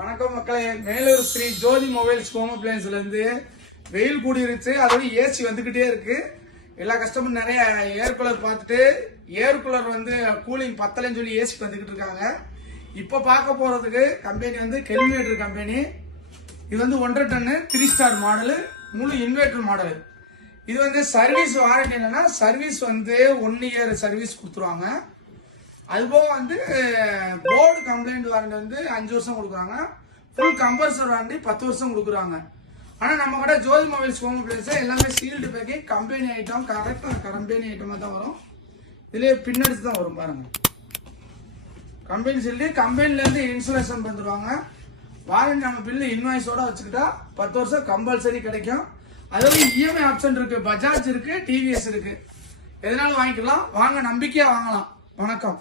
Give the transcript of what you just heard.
வணக்கம் மக்களே, மேலூர் ஸ்ரீ ஜோதி mobiles home அப்ளையன்ஸ்ல இருந்து வெயில் கூடிருச்சு. அதோட ஏசி வந்துகிட்டே இருக்கு. எல்லா கஸ்டமரும் நிறைய ஏர் கூலர் பார்த்துட்டு ஏர் கூலர் வந்து கூலிங் பத்தலைன்னு சொல்லி ஏசி வந்துகிட்டு இருக்காங்க. இப்ப பார்க்க போறதுக்கு கம்பெனி வந்து கெல்மேட்டர் கம்பெனி. இது வந்து 1.5 டன் 3 ஸ்டார் மாடல், முழு இன்வெர்டர் மாடல். இது வந்து சர்வீஸ் வாரண்டி என்னன்னா, சர்வீஸ் வந்து 1 இயர் சர்வீஸ் கொடுத்துருவாங்க. அதுபோக வந்து போர்டு கம்ப்ளைண்ட் வாரண்டி வந்து 5 வருஷம் கொடுக்குறாங்க. ஃபுல் கம்பல்சரி வாரண்டி 10 வருஷம் கொடுக்குறாங்க. ஆனா நம்ம கூட ஜோதி மொபைல்ஸ் ஹோம் அப்ளையன்ஸ் எல்லாமே சீல்டு பேக்கிங், கம்பெனி ஐட்டம், கரெக்டா கம்பெனி ஐட்டமா தான் வரும். இதுலயே பின்னடிச்சு தான் வரும் பாருங்க. கம்பெனி சீல்டு, கம்பெனில இருந்து இன்சூரன்ஸ் வந்துருவாங்க. வாரண்டி நம்ம பில்லு இன்வாய்ஸோட வச்சுக்கிட்டா 10 வருஷம் கம்பல்சரி கிடைக்கும். அதோட இஎம்ஐ ஆப்ஷன் இருக்கு, பஜாஜ் இருக்கு, டிவிஎஸ் இருக்கு. எதனாலும் வாங்கிக்கலாம். வாங்க, நம்பிக்கையா வாங்கலாம். வணக்கம்.